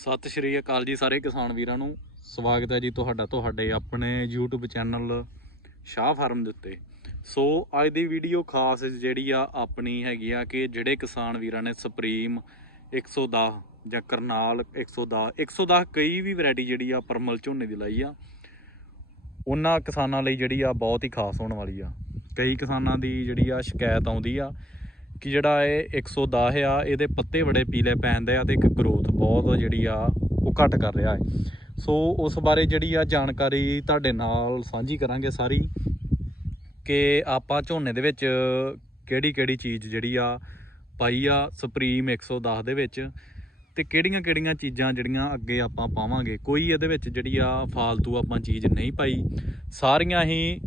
ਸਤਿ ਸ਼੍ਰੀ ਅਕਾਲ ਜੀ ਸਾਰੇ ਕਿਸਾਨ ਵੀਰਾਂ ਨੂੰ। ਸਵਾਗਤ ਹੈ ਜੀ ਤੁਹਾਡਾ, ਤੁਹਾਡੇ ਆਪਣੇ YouTube ਚੈਨਲ ਸ਼ਾਹ ਫਾਰਮ ਦੇ ਉੱਤੇ। ਸੋ, ਅੱਜ ਦੀ ਵੀਡੀਓ ਖਾਸ ਜਿਹੜੀ ਆ ਆਪਣੀ ਹੈਗੀ ਆ ਕਿ ਜਿਹੜੇ ਕਿਸਾਨ ਵੀਰਾਂ ਨੇ ਸੁਪਰੀਮ 110 ਜਾਂ ਕਰਨਾਲ 110 110 ਕਈ ਵੀ ਵੈਰਾਈਟੀ ਜਿਹੜੀ ਆ ਪਰਮਲ ਝੋਨੇ ਦੀ ਲਾਈ ਆ। ਉਹਨਾਂ ਕਿਸਾਨਾਂ ਲਈ ਜਿਹੜੀ ਆ ਬਹੁਤ ਹੀ ਖਾਸ ਹੋਣ ਵਾਲੀ ਆ। ਕਈ ਕਿਸਾਨਾਂ ਦੀ ਜਿਹੜੀ ਆ ਸ਼ਿਕਾਇਤ ਆਉਂਦੀ ਆ ਕਿ ਜਿਹੜਾ ਇਹ 110 ਆ, ਇਹਦੇ ਪੱਤੇ ਬੜੇ ਪੀਲੇ ਪੈਂਦੇ ਆ ਤੇ ਇੱਕ ਗਰੋਥ ਬਹੁਤ ਜਿਹੜੀ ਆ, ਉਹ ਘਟ ਕਰ ਰਿਹਾ ਹੈ। ਸੋ ਉਸ ਬਾਰੇ ਜਿਹੜੀ ਆ ਜਾਣਕਾਰੀ ਤੁਹਾਡੇ ਨਾਲ ਸਾਂਝੀ ਕਰਾਂਗੇ ਸਾਰੀ ਕਿ ਆਪਾਂ ਝੋਨੇ ਦੇ ਵਿੱਚ ਕਿਹੜੀ ਕਿਹੜੀ ਚੀਜ਼ ਜਿਹੜੀ ਆ ਪਾਈ ਆ ਸੁਪਰੀਮ 110 ਦੇ ਵਿੱਚ ਤੇ ਕਿਹੜੀਆਂ ਕਿਹੜੀਆਂ ਚੀਜ਼ਾਂ ਜਿਹੜੀਆਂ ਅੱਗੇ ਆਪਾਂ ਪਾਵਾਂਗੇ। ਕੋਈ ਇਹਦੇ ਵਿੱਚ ਜਿਹੜੀ ਆ ਫਾਲਤੂ ਆਪਾਂ ਚੀਜ਼ ਨਹੀਂ ਪਾਈ। ਸਾਰੀਆਂ ਹੀ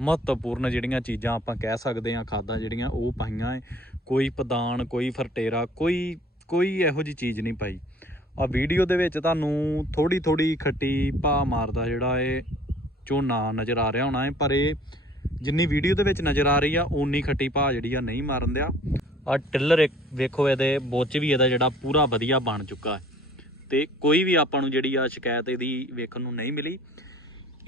ਮਹੱਤਵਪੂਰਨ ਜਿਹੜੀਆਂ ਚੀਜ਼ਾਂ ਆਪਾਂ ਕਹਿ ਸਕਦੇ ਹਾਂ, ਖਾਦਾਂ ਜਿਹੜੀਆਂ ਉਹ ਪਾਈਆਂ ਏ। ਕੋਈ ਪਦਾਨ, ਕੋਈ ਫਰਟੇਰਾ, ਕੋਈ ਕੋਈ ਇਹੋ ਜੀ ਚੀਜ਼ ਨਹੀਂ ਪਾਈ। ਆ ਵੀਡੀਓ ਦੇ ਵਿੱਚ ਤੁਹਾਨੂੰ ਥੋੜੀ ਥੋੜੀ ਖੱਟੀ ਭਾ ਮਾਰਦਾ ਜਿਹੜਾ ਇਹ ਝੋਨਾ ਨਜ਼ਰ ਆ ਰਿਹਾ ਹੋਣਾ ਹੈ ਪਰ ਇਹ ਜਿੰਨੀ ਵੀਡੀਓ ਦੇ ਵਿੱਚ ਨਜ਼ਰ ਆ ਰਹੀ ਆ, ਓਨੀ ਖੱਟੀ ਭਾ ਜਿਹੜੀ ਆ ਨਹੀਂ ਮਾਰਨ ਦਿਆ। ਆ ਟਿੱਲਰ ਇੱਕ ਵੇਖੋ, ਇਹਦੇ ਬੋਚ ਵੀ ਇਹਦਾ ਜਿਹੜਾ ਪੂਰਾ ਵਧੀਆ ਬਣ ਚੁੱਕਾ ਹੈ ਤੇ ਕੋਈ ਵੀ ਆਪਾਂ ਨੂੰ ਜਿਹੜੀ ਆ ਸ਼ਿਕਾਇਤ ਇਹਦੀ ਵੇਖਣ ਨੂੰ ਨਹੀਂ ਮਿਲੀ।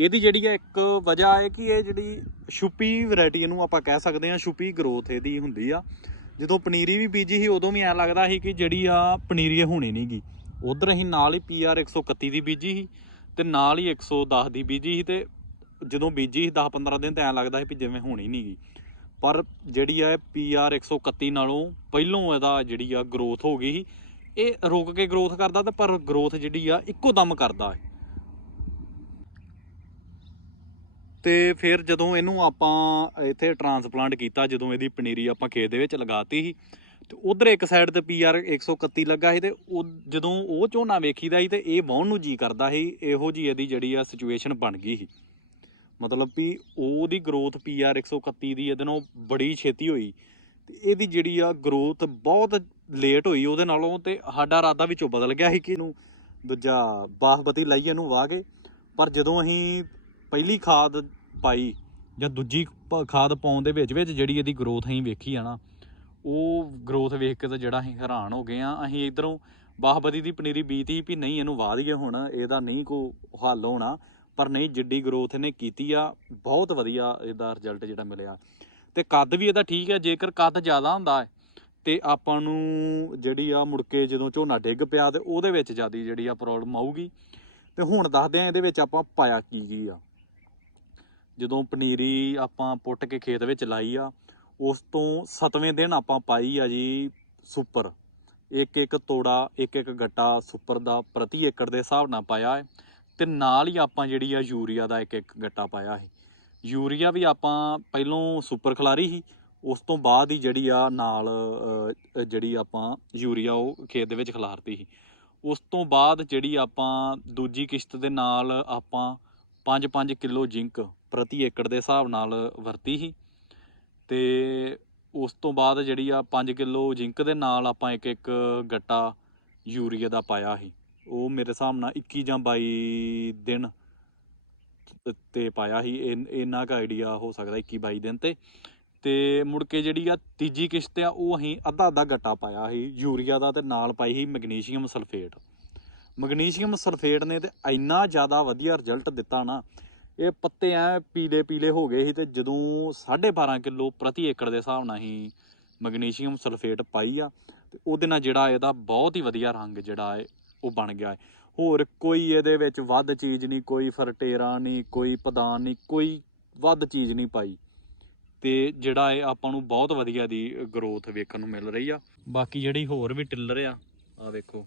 ਇਹਦੀ ਜਿਹੜੀ ਆ ਇੱਕ ਵਜ੍ਹਾ ਹੈ ਕਿ ਇਹ ਜਿਹੜੀ ਛੁਪੀ ਵੈਰਾਈਟੀ ਇਹਨੂੰ ਆਪਾਂ ਕਹਿ ਸਕਦੇ ਹਾਂ ਛੁਪੀ ਗਰੋਥ ਇਹਦੀ ਹੁੰਦੀ ਆ। ਜਦੋਂ ਪਨੀਰੀ ਵੀ ਬੀਜੀ ਸੀ, ਉਦੋਂ ਵੀ ਐ ਲੱਗਦਾ ਸੀ ਕਿ ਜਿਹੜੀ ਆ ਪਨੀਰੀ ਇਹ ਹੋਣੀ ਨਹੀਂਗੀ ਉਧਰ ਅਸੀਂ ਨਾਲ ਹੀ ਪੀਆਰ 131 ਦੀ ਬੀਜੀ ਸੀ ਤੇ ਨਾਲ ਹੀ 110 ਦੀ ਬੀਜੀ ਸੀ ਤੇ ਜਦੋਂ ਬੀਜੀ ਸੀ 10-15 ਦਿਨ ਤਾਂ ਐ ਲੱਗਦਾ ਸੀ ਵੀ ਜਿਵੇਂ ਹੋਣੀ ਨਹੀਂਗੀ ਪਰ ਜਿਹੜੀ ਆ ਪੀਆਰ 131 ਨਾਲੋਂ ਪਹਿਲੋਂ ਇਹਦਾ ਜਿਹੜੀ ਆ ਗਰੋਥ ਹੋ ਗਈ ਸੀ, ਇਹ ਰੁਕ ਕੇ ਗਰੋਥ ਕਰਦਾ ਤੇ ਪਰ ਗਰੋਥ ਜਿਹੜੀ ਆ ਇੱਕੋ ਦਮ ਕਰਦਾ ਹੈ ਤੇ ਫਿਰ ਜਦੋਂ ਇਹਨੂੰ ਆਪਾਂ ਇੱਥੇ ਟਰਾਂਸਪਲਾਂਟ ਕੀਤਾ, ਜਦੋਂ ਇਹਦੀ ਪਨੀਰੀ ਆਪਾਂ ਖੇਤ ਦੇ ਵਿੱਚ ਲਗਾਤੀ ਸੀ, ਤੇ ਉਧਰ ਇੱਕ ਸਾਈਡ ਤੇ ਪੀਆਰ 131 ਲੱਗਾ ਸੀ ਤੇ ਉਹ ਜਦੋਂ ਉਹ ਝੋਨਾ ਵੇਖੀਦਾ ਸੀ ਤੇ ਇਹ ਵਾਹੁਣ ਨੂੰ ਜੀ ਕਰਦਾ ਸੀ, ਇਹੋ ਜੀ ਇਹਦੀ ਜਿਹੜੀ ਆ ਸਿਚੁਏਸ਼ਨ ਬਣ ਗਈ ਸੀ। ਮਤਲਬ ਵੀ ਉਹਦੀ ਗਰੋਥ ਪੀਆਰ 131 ਦੀ ਇਹਦੇ ਨਾਲੋਂ ਬੜੀ ਛੇਤੀ ਹੋਈ। ਤੇ ਇਹਦੀ ਜਿਹੜੀ ਆ ਗਰੋਥ ਬਹੁਤ ਲੇਟ ਹੋਈ ਉਹਦੇ ਨਾਲੋਂ ਤੇ ਸਾਡਾ ਇਰਾਦਾ ਵਿੱਚੋਂ ਬਦਲ ਗਿਆ ਸੀ ਕਿ ਇਹਨੂੰ ਦੂਜਾ ਬਾਸਪਤੀ ਲਾਈਏ ਇਹਨੂੰ ਵਾਹ ਕੇ। ਪਰ ਜਦੋਂ ਅਸੀਂ ਪਹਿਲੀ ਖਾਦ ਪਾਈ ਜਾਂ ਦੂਜੀ ਪ- ਖਾਦ ਪਾਉਣ ਦੇ ਵਿੱਚ ਵਿੱਚ ਜਿਹੜੀ ਇਹਦੀ ਗਰੋਥ ਅਸੀਂ ਵੇਖੀ ਆ ਨਾ, ਉਹ ਗਰੋਥ ਵੇਖ ਕੇ ਤਾਂ ਜਿਹੜਾ ਅਸੀਂ ਹੈਰਾਨ ਹੋ ਗਏ ਆ। ਅਸੀਂ ਇਧਰੋਂ ਬਾਹਬਦੀ ਦੀ ਪਨੀਰੀ ਬੀਤੀ ਵੀ ਨਹੀਂ, ਇਹਨੂੰ ਵਾਹ ਦਈਏ ਹੁਣ, ਇਹਦਾ ਨਹੀਂ ਕੋ ਹੱਲ ਹੋਣਾ, ਪਰ ਨਹੀਂ, ਜਿੱਡੀ ਗਰੋਥ ਇਹਨੇ ਕੀਤੀ ਆ, ਬਹੁਤ ਵਧੀਆ ਇਹਦਾ ਰਿਜ਼ਲਟ ਜਿਹੜਾ ਮਿਲਿਆ। ਤੇ ਕੱਦ ਵੀ ਇਹਦਾ ਠੀਕ ਹੈ ਜੇਕਰ ਕੱਦ ਜ਼ਿਆਦਾ ਹੁੰਦਾ ਹੈ, ਤੇ ਆਪਾਂ ਨੂੰ ਜਿਹੜੀ ਆ ਮੁੜ ਕੇ ਜਦੋਂ ਝੋਨਾ ਡਿੱਗ ਪਿਆ ਤੇ ਉਹਦੇ ਵਿੱਚ ਜਿਆਦੀ ਜਿਹੜੀ ਆ ਪ੍ਰੋਬਲਮ ਆਊਗੀ। ਤੇ ਹੁਣ ਦੱਸਦੇ ਆ ਇਹਦੇ ਵਿੱਚ ਆਪਾਂ ਪਾਇਆ ਕੀ ਕੀ ਆ। ਜਦੋਂ ਪਨੀਰੀ ਆਪਾਂ ਪੁੱਟ ਕੇ ਖੇਤ ਵਿੱਚ ਲਾਈ ਆ, ਉਸ ਤੋਂ 7ਵੇਂ ਦਿਨ ਆਪਾਂ ਪਾਈ ਆ ਜੀ ਸੁਪਰ। ਇੱਕ ਇੱਕ ਤੋੜਾ, ਇੱਕ ਇੱਕ ਗੱਟਾ ਸੁਪਰ ਦਾ ਪ੍ਰਤੀ ਏਕੜ ਦੇ ਹਿਸਾਬ ਨਾਲ ਪਾਇਆ ਹੈ ਤੇ ਨਾਲ ਹੀ ਆਪਾਂ ਜਿਹੜੀ ਆ ਯੂਰੀਆ ਦਾ ਇੱਕ ਇੱਕ ਗੱਟਾ ਪਾਇਆ ਹੈ ਯੂਰੀਆ ਵੀ ਆਪਾਂ ਪਹਿਲੋਂ ਸੁਪਰ ਖਿਲਾਰੀ ਸੀ, ਉਸ ਤੋਂ ਬਾਅਦ ਹੀ ਜਿਹੜੀ ਆ ਨਾਲ ਜਿਹੜੀ ਆਪਾਂ ਯੂਰੀਆ ਉਹ ਖੇਤ ਦੇ ਵਿੱਚ ਖਿਲਾਰਤੀ ਸੀ। ਉਸ ਤੋਂ ਬਾਅਦ ਜਿਹੜੀ ਆਪਾਂ ਦੂਜੀ ਕਿਸ਼ਤ ਦੇ ਨਾਲ ਆਪਾਂ 5-5 ਕਿਲੋ ਜ਼ਿੰਕ ਪ੍ਰਤੀ ਏਕੜ ਦੇ ਹਿਸਾਬ ਨਾਲ ਵਰਤੀ ਸੀ ਤੇ ਉਸ ਤੋਂ ਬਾਅਦ ਜਿਹੜੀ ਆ 5 ਕਿਲੋ ਜ਼ਿੰਕ ਦੇ ਨਾਲ ਆਪਾਂ ਇੱਕ ਇੱਕ ਗੱਟਾ ਯੂਰੀਆ ਦਾ ਪਾਇਆ ਸੀ। ਉਹ ਮੇਰੇ ਹਿਸਾਬ ਨਾਲ 21 ਜਾਂ 22 ਦਿਨ ਤੇ- ਪਾਇਆ ਸੀ। ਇਨ- ਇੰਨਾ ਕੁ ਆਈਡੀਆ ਹੋ ਸਕਦਾ 21 22 ਦਿਨ ਤੇ। ਤੇ ਮੁੜ ਕੇ ਜਿਹੜੀ ਆ ਤੀਜੀ ਕਿਸ਼ਤ ਆ, ਉਹ ਅਸੀਂ ਅੱਧਾ ਅੱਧਾ ਗੱਟਾ ਪਾਇਆ ਸੀ ਯੂਰੀਆ ਦਾ ਤੇ ਨਾਲ ਪਾਈ ਸੀ ਮੈਗਨੀਸ਼ੀਅਮ ਸਲਫੇਟ। ਮੈਗਨੀਸ਼ੀਅਮ ਸਲਫੇਟ ਨੇ ਤੇ ਇੰਨਾ ਜ਼ਿਆਦਾ ਵਧੀਆ ਰਿਜ਼ਲਟ ਦਿੱਤਾ ਨਾ, ਇਹ ਪੱਤੇ ਐ ਪੀਲੇ ਪੀਲੇ ਹੋ ਗਏ ਸੀ ਤੇ ਜਦੋਂ 12.5 ਕਿਲੋ ਪ੍ਰਤੀ ਏਕੜ ਦੇ ਹਿਸਾਬ ਨਾਲ ਹੀ ਮੈਗਨੀਸ਼ੀਅਮ ਸਲਫੇਟ ਪਾਈ ਆ, ਤੇ ਉਹਦੇ ਨਾਲ ਜਿਹੜਾ ਇਹਦਾ ਬਹੁਤ ਹੀ ਵਧੀਆ ਰੰਗ ਜਿਹੜਾ ਹੈ, ਉਹ ਬਣ ਗਿਆ ਹੈ। ਹੋਰ ਕੋਈ ਇਹਦੇ ਵਿੱਚ ਵੱਧ ਚੀਜ਼ ਨਹੀਂ, ਕੋਈ ਫਰਟੇਰਾ ਨਹੀਂ, ਕੋਈ ਪਦਾਨ ਨਹੀਂ, ਕੋਈ ਵੱਧ ਚੀਜ਼ ਨਹੀਂ ਪਾਈ। ਤੇ ਜਿਹੜਾ ਇਹ ਆਪਾਂ ਨੂੰ ਬਹੁਤ ਵਧੀਆ ਦੀ ਗਰੋਥ ਵੇਖਣ ਨੂੰ ਮਿਲ ਰਹੀ ਆ। ਬਾਕੀ ਜਿਹੜੀ ਹੋਰ ਵੀ ਟਿੱਲਰ ਆ ਆ ਵੇਖੋ।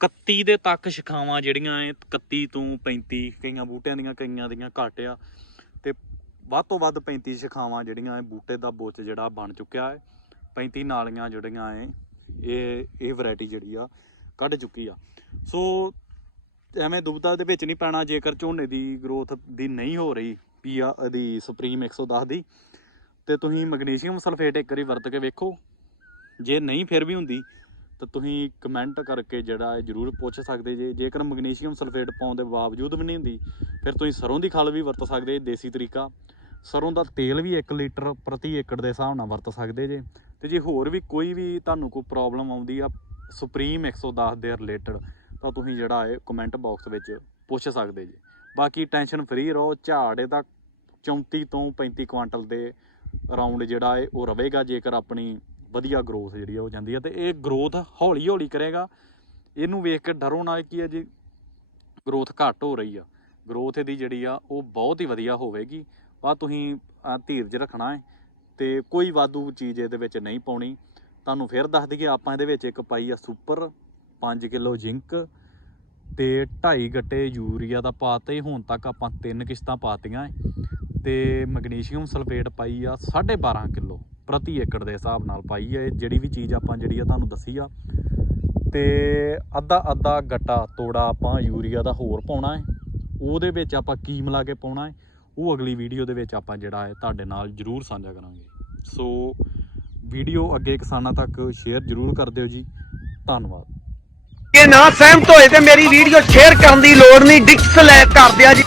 31 ਦੇ ਤੱਕ ਸ਼ਿਖਾਵਾਂ ਜਿਹੜੀਆਂ ਐ 31 ਤੋਂ 35 ਕਈਆਂ ਬੂਟਿਆਂ ਦੀਆਂ, ਕਈਆਂ ਦੀਆਂ ਘੱਟ ਆ। ਤੇ ਵੱਧ ਤੋਂ ਵੱਧ 35 ਸ਼ਿਖਾਵਾਂ ਜਿਹੜੀਆਂ ਐ, ਬੂਟੇ ਦਾ ਬੁੱਚ ਜਿਹੜਾ ਬਣ ਚੁੱਕਿਆ ਹੈ 35 ਨਾਲੀਆਂ ਜਿਹੜੀਆਂ ਐ, ਇਹ ਇਹ ਵੈਰਾਈਟੀ ਜਿਹੜੀ ਆ, ਕੱਢ ਚੁੱਕੀ ਆ। ਸੋ ਐਵੇਂ ਦੁਬਦਾ ਦੇ ਵਿੱਚ ਨਹੀਂ ਪੈਣਾ, ਜੇਕਰ ਝੋਨੇ ਦੀ ਗਰੋਥ ਦੀ ਨਹੀਂ ਹੋ ਰਹੀ, ਪੀਆ ਦੀ ਸੁਪਰੀਮ 110 ਦੀ, ਤੇ ਤੁਸੀਂ ਮੈਗਨੀਸ਼ੀਅਮ ਸਲਫੇਟ ਇੱਕ ਵਾਰੀ ਵਰਤ ਕੇ ਵੇਖੋ। ਜੇ ਨਹੀਂ, ਫਿਰ ਵੀ ਹੁੰਦੀ। ਤਾਂ ਤੁਸੀਂ ਕਮੈਂਟ ਕਰਕੇ ਜਿਹੜਾ ਇਹ ਜਰੂਰ ਪੁੱਛ ਸਕਦੇ ਜੇ। ਜੇਕਰ ਮੈਗਨੀਸ਼ੀਅਮ ਸਲਫੇਟ ਪਾਉਣ ਦੇ ਬਾਵਜੂਦ ਵੀ ਨਹੀਂ ਹੁੰਦੀ, ਫਿਰ ਤੁਸੀਂ ਸਰੋਂ ਦੀ ਖਲ ਵੀ ਵਰਤ ਸਕਦੇ ਦੇਸੀ ਤਰੀਕਾ। ਸਰੋਂ ਦਾ ਤੇਲ ਵੀ 1 ਲੀਟਰ ਪ੍ਰਤੀ ਏਕੜ ਦੇ ਹਿਸਾਬ ਨਾਲ ਵਰਤ ਸਕਦੇ ਜੇ। ਤੇ ਜੇ ਹੋਰ ਵੀ ਕੋਈ ਵੀ ਤੁਹਾਨੂੰ ਕੋਈ ਪ੍ਰੋਬਲਮ ਆਉਂਦੀ ਆ ਸੁਪਰੀਮ 110 ਦੇ ਰਿਲੇਟਡ ਤਾਂ ਤੁਸੀਂ ਜਿਹੜਾ ਹੈ ਕਮੈਂਟ ਬਾਕਸ ਵਿੱਚ ਪੁੱਛ ਸਕਦੇ ਜੇ। ਬਾਕੀ ਟੈਨਸ਼ਨ ਫਰੀ ਰਹੋ, ਝਾੜ ਇਹਦਾ 34 ਤੋਂ 35 ਕੁਆਂਟਲ ਦੇ ਅਰਾਊਂਡ ਜਿਹੜਾ ਹੈ ਉਹ ਰਵੇਗਾ ਜੇਕਰ ਆਪਣੀ ਵਧੀਆ ਗਰੋਥ ਜਿਹੜੀ ਆ ਉਹ ਜਾਂਦੀ ਆ ਤੇ ਇਹ ਗਰੋਥ ਹੌਲੀ ਹੌਲੀ ਕਰੇਗਾ। ਇਹਨੂੰ ਵੇਖ ਕੇ ਡਰੋ ਨਾ ਕਿ ਹੈ ਜੀ ਗਰੋਥ ਘੱਟ ਹੋ ਰਹੀ ਆ। ਗਰੋਥ ਇਹਦੀ ਜਿਹੜੀ ਆ ਉਹ ਬਹੁਤ ਹੀ ਵਧੀਆ ਹੋਵੇਗੀ। ਬਾ ਤੁਸੀਂ ਧੀਰਜ ਰੱਖਣਾ ਹੈ ਤੇ ਕੋਈ ਵਾਧੂ ਚੀਜ਼ ਇਹਦੇ ਵਿੱਚ ਨਹੀਂ ਪਾਉਣੀ। ਤੁਹਾਨੂੰ ਫਿਰ ਦੱਸ ਦਈਏ, ਆਪਾਂ ਇਹਦੇ ਵਿੱਚ ਇੱਕ ਪਾਈ ਆ ਸੁਪਰ 5 ਕਿਲੋ ਜ਼ਿੰਕ ਤੇ 2.5 ਗੱਟੇ ਯੂਰੀਆ ਦਾ ਪਾਤੇ ਹੁਣ ਤੱਕ ਆਪਾਂ ਤਿੰਨ ਕਿਸ਼ਤਾਂ ਪਾਤੀਆਂ ਏ ਤੇ ਮੈਗਨੀਸ਼ੀਅਮ ਸਲਫੇਟ ਪਾਈ ਆ 12.5 ਕਿਲੋ। ਪ੍ਰਤੀ ਏਕੜ ਦੇ ਹਿਸਾਬ ਨਾਲ ਪਾਈ ਹੈ। ਜਿਹੜੀ ਵੀ ਚੀਜ਼ ਆਪਾਂ ਜਿਹੜੀ ਆ ਤੁਹਾਨੂੰ ਦੱਸੀ ਆ। ਤੇ ਅੱਧਾ ਅੱਧਾ ਗੱਟਾ ਤੋੜਾ ਆਪਾਂ ਯੂਰੀਆ ਦਾ ਹੋਰ ਪਾਉਣਾ ਹੈ। ਉਹਦੇ ਵਿੱਚ ਆਪਾਂ ਕੀ ਮਿਲਾ ਕੇ ਪਾਉਣਾ ਹੈ। ਉਹ ਅਗਲੀ ਵੀਡੀਓ ਦੇ ਵਿੱਚ ਆਪਾਂ ਜਿਹੜਾ ਹੈ ਤੁਹਾਡੇ ਨਾਲ ਜਰੂਰ ਸਾਂਝਾ ਕਰਾਂਗੇ। ਸੋ ਵੀਡੀਓ ਅੱਗੇ ਕਿਸਾਨਾਂ ਤੱਕ ਸ਼ੇਅਰ ਜਰੂਰ ਕਰ ਦਿਓ ਜੀ। ਧੰਨਵਾਦ। ਇਹ ਨਾ ਸਹਿਮਤ ਹੋਏ ਤੇ ਮੇਰੀ ਵੀਡੀਓ ਸ਼ੇਅਰ ਕਰਨ ਦੀ ਲੋੜ ਨਹੀਂ। ਡਿਕਸ ਲੈ ਕਰ ਦਿਆ ਜੀ।